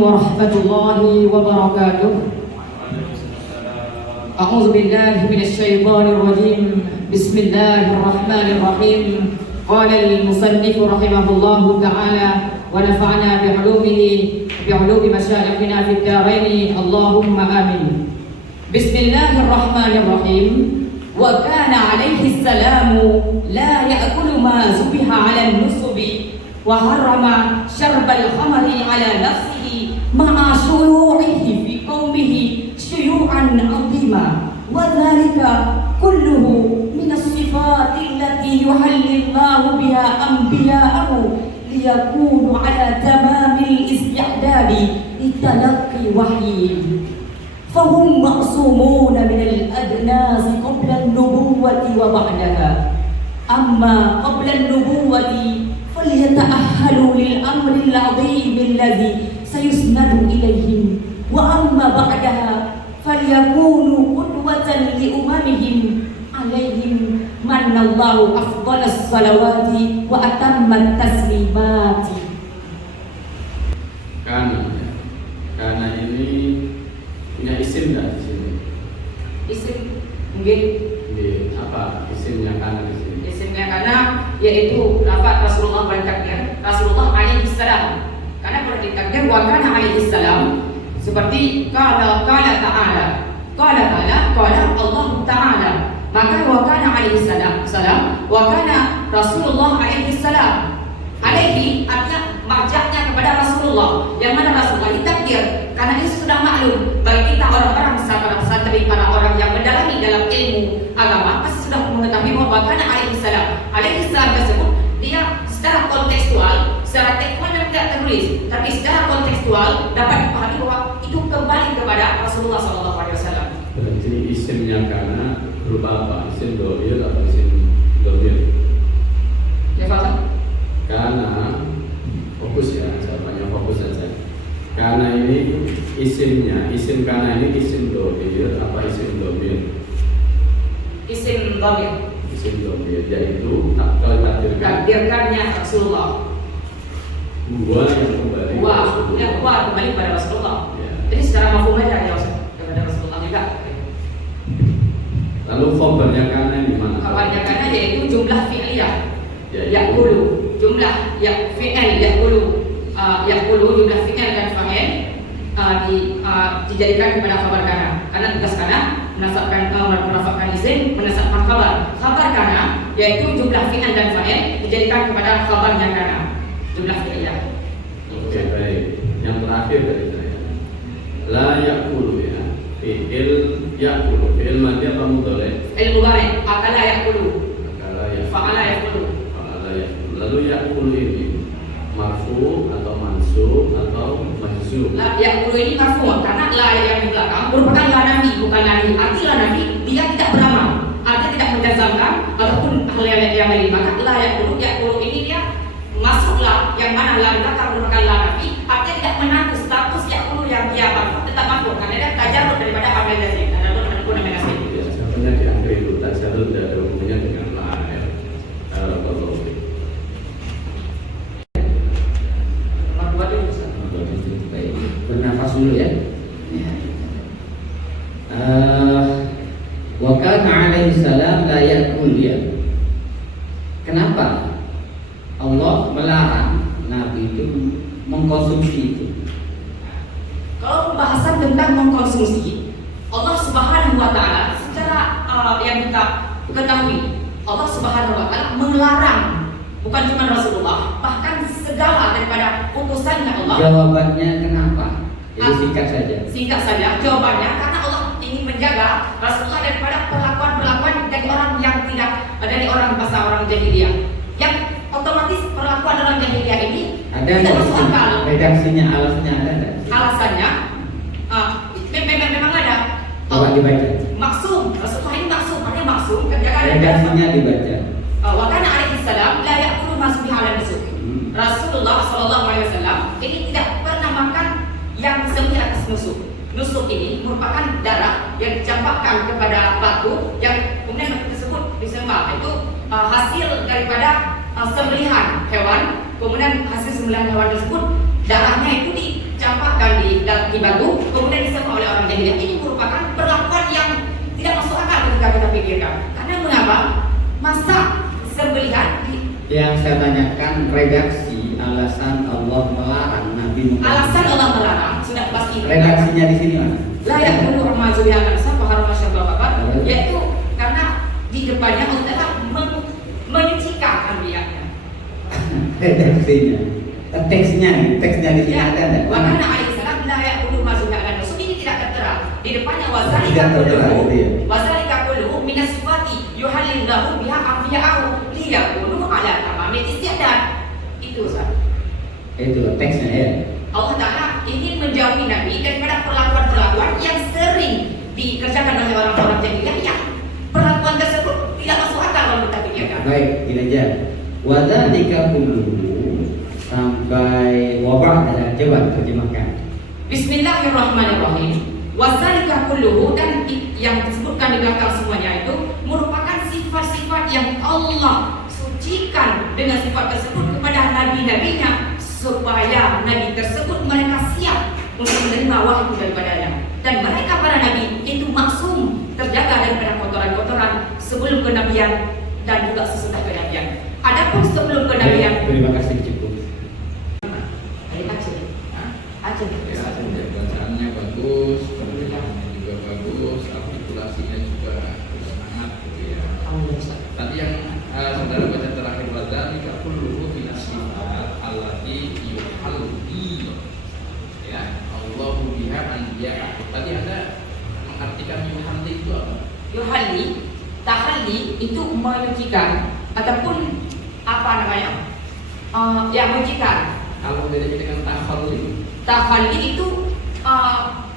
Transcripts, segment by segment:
ورحمة الله وبركاته. أعوذ بالله من الشيطان الرجيم. بسم الله الرحمن الرحيم. قال المصنف رحمه الله تعالى ونفعنا بعلوم مشايخنا في الدارين اللهم آمين. بسم الله الرحمن الرحيم. وكان عليه السلام لا يأكل ما ذبح على النصب وحرم شرب الخمر على نفسه مع شيوعه في قومه شيوعا عظيما، وذلك كله من الصفات التي يحل الله بها أنبياءه ليكونوا على تمام الاستعداد لتلقي وحيه، فهم معصومون من الأدناس قبل النبوة وبعدها. أما قبل النبوة فليتأهلوا للأمر العظيم الذي سيسند إليهم، وأما بعدها فليكونوا قدوة لأممهم عليهم من الله أفضل الصلوات وأتم التسليمات. Karena ini punya isim nggak di sini? Isim mungkin. Apa isimnya karena di sini? Isimnya karena yaitu lafaz Rasulullah bertakbir, Rasulullah alaihi salam. Karena pada ditakbir wa kana alaihi salam seperti qala ta'ala Allah ta'ala, maka wa kana alaihi salam wa kana Rasulullah alaihi salam. Alaihi artinya marja'nya kepada Rasulullah, yang mana Rasulullah ditakbir. Karena ini sudah maklum bagi kita orang-orang para pesantren, para orang yang mendalami dalam ilmu agama pasti sudah mengetahui bahwa karena alaihi salam tersebut dia secara kontekstual, secara tekstual tidak tertulis, tapi secara kontekstual dapat dipahami bahwa itu kembali kepada Rasulullah SAW. Berarti isimnya karena berupa apa? Isim dhamir atau isim dhamir? Ya, Pak. Karena fokus ya, jawabannya fokus saja. Karena ini isimnya, isim karena ini isim dhamir apa isim dhamir? Isim dhamir. Isim dhamir yaitu takdirkannya Rasulullah. Wa yang kembali pada Rasulullah. Ya. Jadi secara mafhum aja ya kepada Rasulullah juga. Lalu khabarnya karena ini mana? Khabarnya karena yaitu jumlah fi'liyah. Ya, Yaqulu, jumlah fi'il yaqulu jumlah fi'il dan fa'il dijadikan kepada khabar kana. Karena tugas kana menasabkan isim, menasabkan khabar. Khabar kana yaitu jumlah fi'il dan fa'il dijadikan kepada khabarnya kana. Jumlah fi'liyah. Oke, baik. Yang terakhir dari saya. La yaqulu ya. Fi'il yaqulu. Fi'il madhi apa mudhari'? Fi'il mudhari'. Akala yaqulu. Fa'ala yaqulu. Lalu yaqulu ini marfu atau mansub atau majzum? Yaqulu ini marfu karena la yang di belakang merupakan la nafi, bukan nahi. Arti la nafi dia tidak beramal, artinya tidak menjazamkan ataupun hal yang lain. Maka la yaqulu ini dia masuklah yang mana la di belakang merupakan la nafi, artinya tidak menanggung status yaqulu yang dia marfu tetap marfu karena dia tajarrud daripada amal lazim. Adapun namanya nasib. Ya, sebenarnya diambil itu tajarrud dari hubungannya dengan la ya. Bernafas dulu ya. Wa kana alaihi salam la yakul ya. Kenapa Allah melarang Nabi itu mengkonsumsi itu? Kalau pembahasan tentang mengkonsumsi, Allah Subhanahu wa taala secara yang kita ketahui, Allah Subhanahu wa taala melarang bukan cuma Rasulullah, bahkan segala daripada utusannya Allah. Jawabannya kenapa? Jadi singkat saja. Singkat saja jawabannya karena Allah ingin menjaga Rasulullah daripada perlakuan dari orang bahasa orang jahiliyah. Yang otomatis perlakuan orang jahiliyah ini ada tidak masuk akal. Redaksinya alasannya ada enggak? Alasannya memang ada. Coba dibaca. Maksum, Rasulullah ini maksum, artinya maksum ketika redaksinya dibaca. Wa kana alaihi salam la ya'kulu ma subiha ala nusuk. Rasulullah sallallahu alaihi wasallam ini tidak pernah makan yang sembelih atas nusuk. Nusuk ini merupakan darah yang dicampakkan kepada batu yang kemudian batu tersebut disembah. Itu hasil daripada sembelihan hewan. Kemudian hasil sembelihan hewan tersebut darahnya itu dicampakkan jahiliyah ini merupakan perlakuan yang tidak masuk akal ketika kita pikirkan. Karena mengapa? Masa sembelihan Yang saya tanyakan redaksi alasan Allah melarang Nabi Muhammad. alasan Allah melarang sudah pasti. Redaksinya di sini mana? Layak dulu Rahmatullahi wabarakatuh, yaitu karena di depannya Allah telah menyucikan anbiya'nya. Redaksinya. Teksnya di sini ada enggak? Wakana alaihissalam layak dulu masuk ke Rasul ini tidak tertera. Di depannya Tidak tertera, gitu ya. wazalika kulluhu minas sifati yuhalillahu biha anbiya'ahu liyakunu ala tamamil istiadat. Itu Ustaz. Itu teksnya ya. Allah Ta'ala ingin menjauhi Nabi daripada perlakuan-perlakuan yang sering dikerjakan oleh orang-orang jahiliyah yang perlakuan tersebut tidak masuk akal kalau kita pikirkan. Baik, gini aja. Wadzalika kulluhu sampai wabah dan coba terjemahkan. Bismillahirrahmanirrahim. Wazalika kulluhu, dan yang disebutkan di belakang semuanya itu merupakan sifat-sifat yang Allah sucikan dengan sifat tersebut kepada nabi-nabinya, supaya nabi tersebut mereka siap untuk menerima wahyu daripadanya, dan mereka para nabi itu maksum terjaga daripada kotoran-kotoran sebelum kenabian dan juga sesudah kenabian. Adapun sebelum kenabian, Terima kasih cukup. dari Aceh, Aceh. Ya, bacaannya bagus, penjelasannya juga bagus, artikulasinya juga semangat gitu ya. Tadi yang saudara baca terakhir wadzalika kulluhu minas sifat allati yuhalli. Ya, Allahu biha anbiya. Tadi Anda mengartikan yuhalli itu apa? Yuhalli, tahalli itu menyucikan ataupun apa namanya? Yang menyucikan. Kalau bedanya dengan takhalli. Tahalli itu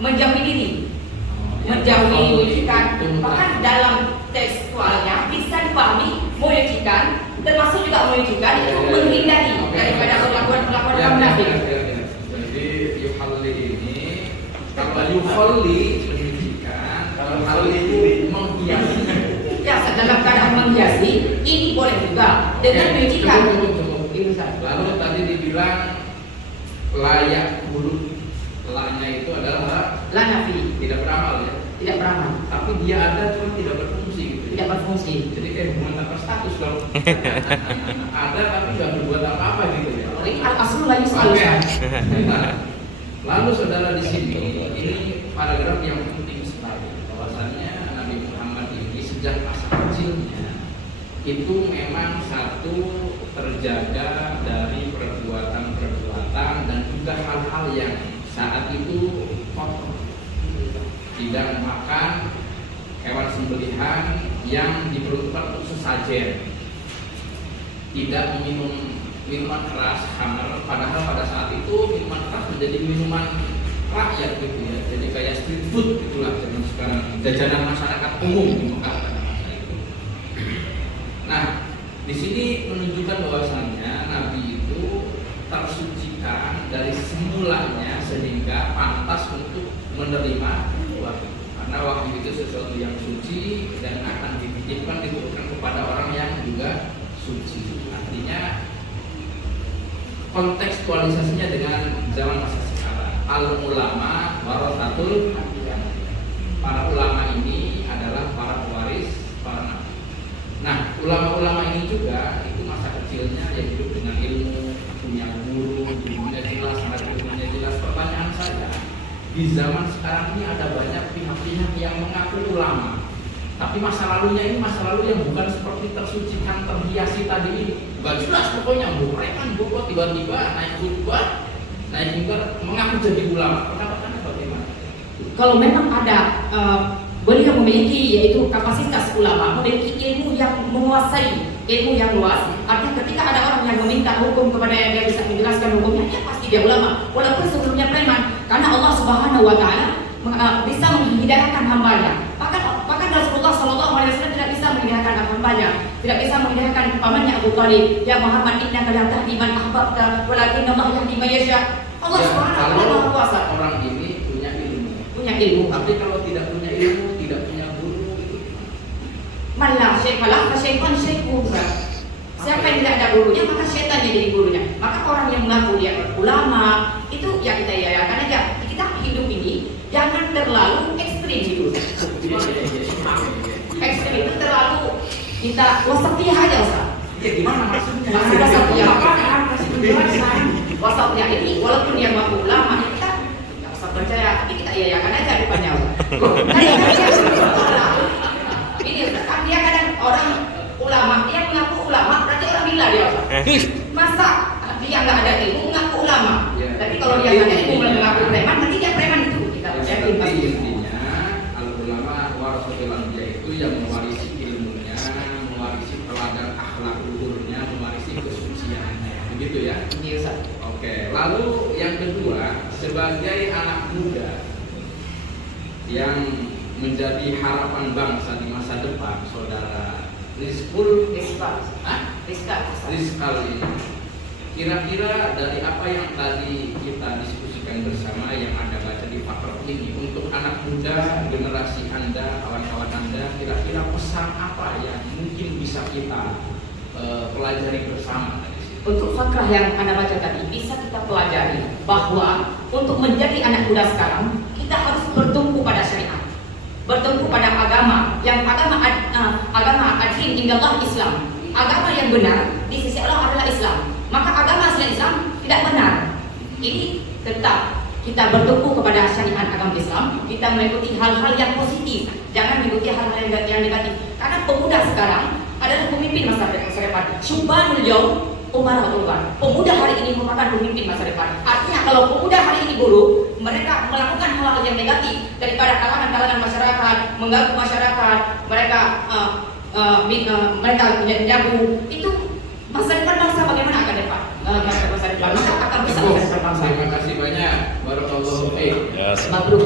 menjauhi diri, menjauhi menyucikan. Bahkan dalam tekstualnya bisa dipahami menyucikan, termasuk juga menyucikan itu menghindari daripada perlakuan-perlakuan kaum munafik. Jadi yuhalli ini, kalau yuhalli menyucikan, kalau halli itu menghiasi. Ya, dalam keadaan menghiasi ini boleh juga dengan menyucikan. Cukup. Lalu tadi dibilang layak huruf la-nya itu adalah La nafi, tidak beramal ya, tidak beramal, tapi dia ada cuma tidak berfungsi gitu. tidak berfungsi. Jadi kayak hubungan tanpa status dong. Ada tapi nggak berbuat apa-apa gitu ya. Al-aslu la yus'al. Oke. Nah, lalu saudara di sini ini paragraf yang penting sekali, bahwasannya Nabi Muhammad ini sejak masa kecilnya itu memang satu terjaga dari perbuatan-perbuatan dan juga hal-hal yang saat itu kotor, tidak makan hewan sembelihan yang diperuntukkan untuk sesajen, tidak meminum minuman keras, khamr, padahal pada saat itu minuman keras menjadi minuman rakyat gitu ya, jadi kayak street food gitulah zaman sekarang, jajanan masyarakat umum di Mekah pada masa itu. Nah, di sini menunjukkan bahwasannya Nabi itu tersucikan dari semulanya sehingga pantas untuk menerima wahyu, karena wahyu itu sesuatu yang suci dan akan dititipkan diturunkan kepada orang yang juga suci. Artinya kontekstualisasinya dengan zaman masa sekarang. Al ulama warasatul anbiya. Para ulama ini adalah para pewaris para nabi. Nah, ulama-ulama ini juga itu masa kecilnya ya hidup dengan ilmu, punya guru, ilmunya jelas, sangat ilmunya jelas. Pertanyaan saya, di zaman sekarang ini ada banyak pihak-pihak yang mengaku ulama, tapi masa lalunya ini masa lalu yang bukan seperti tersucikan, terhiasi tadi ini. Gak jelas pokoknya, mereka tiba-tiba naik khutbah, naik mimbar mengaku jadi ulama. Pendapat Anda bagaimana? Kalau memang ada beliau memiliki yaitu kapasitas ulama, memiliki ilmu yang menguasai, ilmu yang luas. Artinya ketika ada orang yang meminta hukum kepada yang dia bisa menjelaskan hukumnya, ya pasti dia ulama. Walaupun sebelumnya preman, karena Allah Subhanahu Wa Taala bisa menghidayahkan hambanya. Bahkan Rasulullah SAW tidak bisa menghidayahkan hambanya, tidak bisa menghidayahkan pamannya Abu Thalib. Ya Muhammad, innaka la tahdi man ahbabta, walakin Allah yahdi man yasha. Allah Subhanahu Wa Taala Maha Kuasa. Orang ini punya ilmu. Tapi kalau tidak punya ilmu, tidak punya guru, itu Malah syaikhlah, syaikhon syaikhun. Siapa yang tidak ada gurunya, maka syaitan jadi gurunya. Maka orang yang mengaku dia ulama, itu ya kita yayakan aja. Kita hidup ini jangan terlalu Ekstrim itu terlalu kita wasatiyah aja Ustaz. Ya gimana maksudnya? Wasatiyah kasih penjelasan. Wasatiyah ini walaupun dia mengaku ulama kita nggak usah percaya, tapi kita iyakan aja depannya. Ini Ustaz, kan dia kadang orang ulama, dia mengaku ulama, berarti orang gila dia Ustaz. Masa dia nggak ada ilmu mengaku ulama? Ya. Tapi kalau dia nggak ada ilmu mengaku preman, nanti dia preman itu. Kita Jadi pasti. intinya al ulama warasatul anbiya itu yang mewarisi ilmunya, mewarisi teladan akhlak luhurnya, mewarisi kesuciannya. Begitu ya? Iya Ustaz. Oke, lalu yang kedua, sebagai anak muda yang menjadi harapan bangsa di masa depan, saudara Rizkal ini, kira-kira dari apa yang tadi kita diskusikan bersama yang Anda baca di paper ini, untuk anak muda, generasi Anda, kawan-kawan Anda, kira-kira pesan apa yang mungkin bisa kita pelajari bersama dari sini? Untuk fakrah yang Anda baca tadi, bisa kita pelajari bahwa untuk menjadi anak muda sekarang, kita harus bertumpu pada syariat, bertumpu pada agama, yang agama adhin indallah Islam. Agama yang benar di sisi Allah adalah Islam. Maka agama selain Islam tidak benar. Ini tetap kita bertumpu kepada syariat agama Islam, kita mengikuti hal-hal yang positif, jangan mengikuti hal-hal yang negatif. Karena pemuda sekarang adalah pemimpin masa depan. Syubanul yaum umaratul ghad. Pemuda hari ini merupakan pemimpin masa depan. Artinya kalau pemuda hari ini buruk, mereka melakukan hal-hal yang negatif daripada kalangan-kalangan masyarakat, mengganggu masyarakat, mereka mereka menjagu, itu masa depan bangsa bagaimana akan depan? Masa depan bangsa akan bisa masa depan bangsa. Terima kasih banyak. Barakallahu fiik. Mabruk.